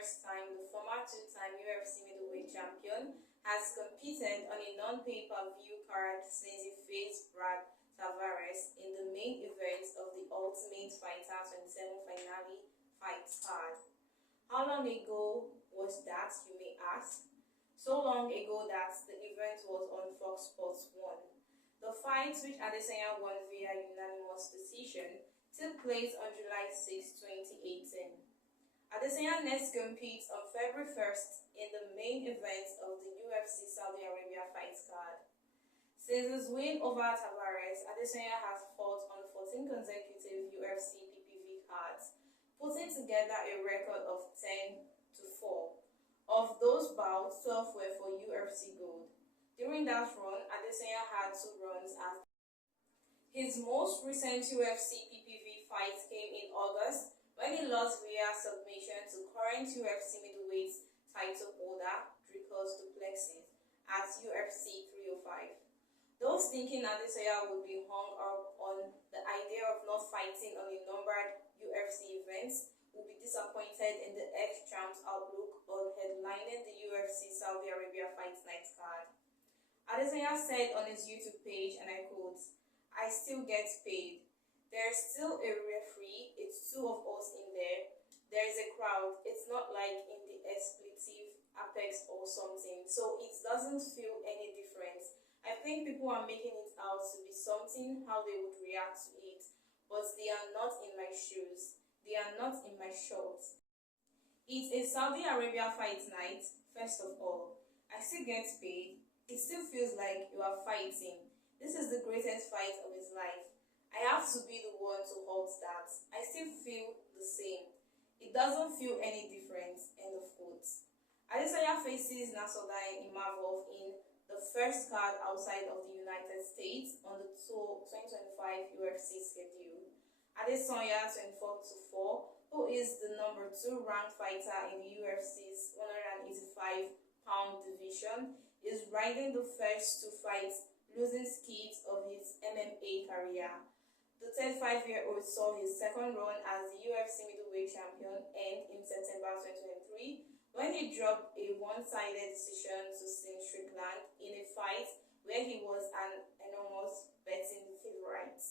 first time, the former two-time UFC middleweight champion has competed on a non-pay-per-view card since he faced Brad Tavares in the main event of the Ultimate Fighter 27 finale fight card. How long ago was that, you may ask? So long ago that the event was on Fox Sports 1. The fight, which Adesanya won via unanimous decision, took place on July 6, 2018. Adesanya next competes on February 1st in the main event of the UFC Saudi Arabia fight card. Since his win over Tavares, Adesanya has fought on 14 consecutive UFC PPV cards, putting together a record of 10-4. Of those bouts, 12 were for UFC Gold. During that run, Adesanya had 2 runs as his most recent UFC PPV fight came in August when he lost via submission to current UFC middleweight title holder Dricus du Plessis at UFC 305. Those thinking Adesanya would be hung up on the idea of not fighting on a numbered UFC events will be disappointed in the ex-champ's outlook on headlining the UFC Saudi Arabia Fight Night card. Adesanya said on his YouTube page, and I quote, "I still get paid. There's still a referee, it's 2 of us in there. There's a crowd. It's not like in the expletive Apex or something, so it doesn't feel any different. I think people are making it out to be something, how they would react to it, but they are not in my shoes. They are not in my shorts. It's a Saudi Arabia fight night, first of all. I still get paid. It still feels like you are fighting. This is the greatest fight of his life. I have to be the one to halt that. I still feel the same. It doesn't feel any different." End of quote. Adesanya faces Nassourdine Imavov in the first card outside of the United States on the 2025 UFC schedule. Adesanya, 24-4, who is the number 2 ranked fighter in the UFC's 185-pound division, is riding the first 2 fights losing skid of his MMA career. The 35-year-old saw his second run as the UFC middleweight champion end in September 2023 when he dropped a one-sided decision to Sean Strickland in a fight where he was an enormous betting favorite.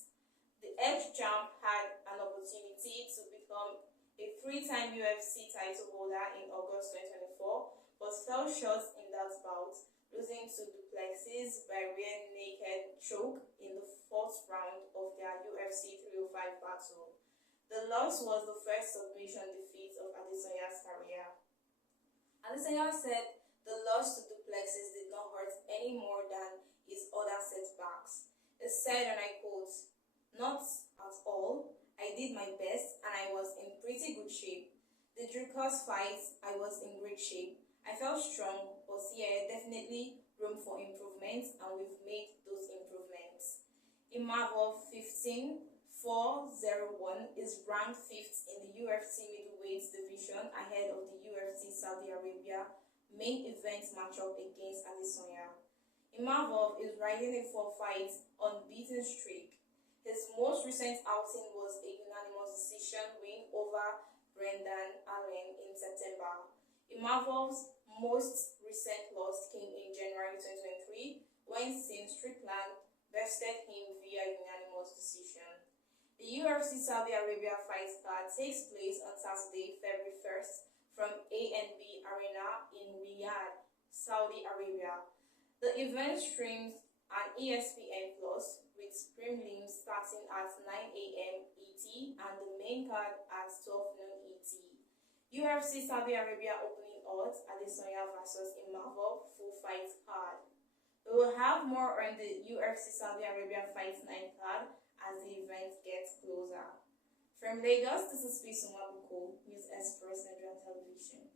The ex-champ had an opportunity to become a 3-time UFC title holder in August 2024, but fell short in that bout, losing to du Plessis by rear naked choke in the 4th round of their UFC 305 battle. The loss was the first submission defeat of Adesanya's career. Adesanya said the loss to du Plessis did not hurt any more than his other setbacks. He said, and I quote, "Not at all. I did my best and I was in pretty good shape. The Dricus fight, I was in great shape. I felt strong, but yeah, definitely room for improvement, and we've made those improvements." Imavov, 15-4-0-1, is ranked 5th in the UFC middleweight division ahead of the UFC Saudi Arabia main event matchup against Adesanya. Imavov is riding a 4-fight unbeaten streak. His most recent outing was a unanimous decision win over Brendan Allen in September. Imavov's most recent loss came in January 2023 when Sean Strickland bested him via unanimous decision. The UFC Saudi Arabia fight card takes place on Saturday, February 1st from A&B Arena in Riyadh, Saudi Arabia. The event streams on ESPN Plus with prelims starting at 9 a.m. ET and the main card at 12 noon ET. UFC Saudi Arabia opening odds, Adesanya vs Imavov full fight card. We will have more on the UFC Saudi Arabia Fight Night card as the event gets closer. From Lagos, this is Peace Umabuko, News Express Nigerian Television.